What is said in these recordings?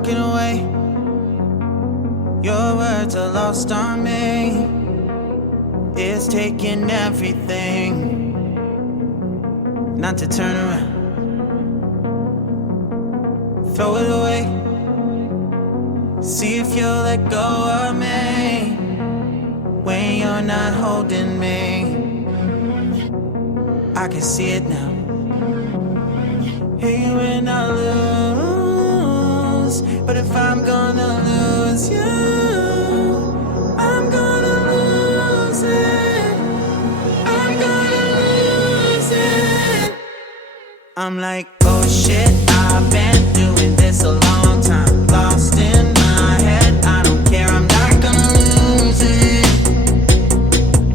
walking away. Your words are lost on me. It's taking everything not to turn around. Throw it away. See if you'll let go of me when you're not holding me. I can see it now. Hey, when I lose, but if I'm gonna lose you, I'm gonna lose it. I'm gonna lose it. I'm like, oh shit, I've been doing this a long time. Lost in my head, I don't care, I'm not gonna lose it.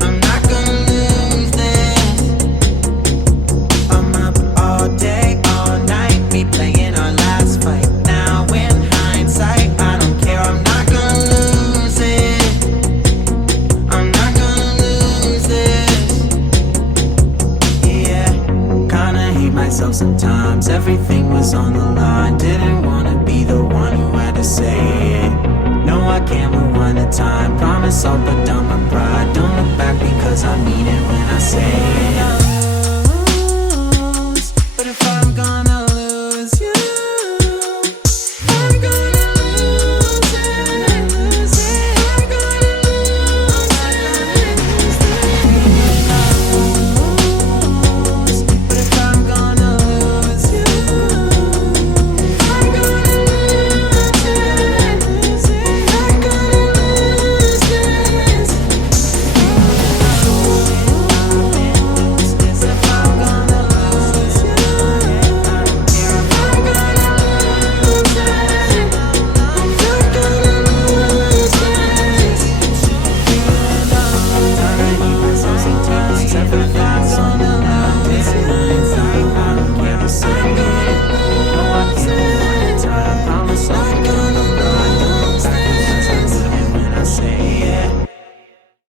I'm not gonna lose this. I'm up all day, all night, we playing our last fight. Now in hindsight, I don't care, I'm not gonna lose it. I'm not gonna lose this. Yeah, kinda hate myself sometimes. Everything was on the line. Didn't wanna be the one who had to say it. No, I can't rewind the time. Promise I'll put down my pride. Don't look back because I mean it when I say it.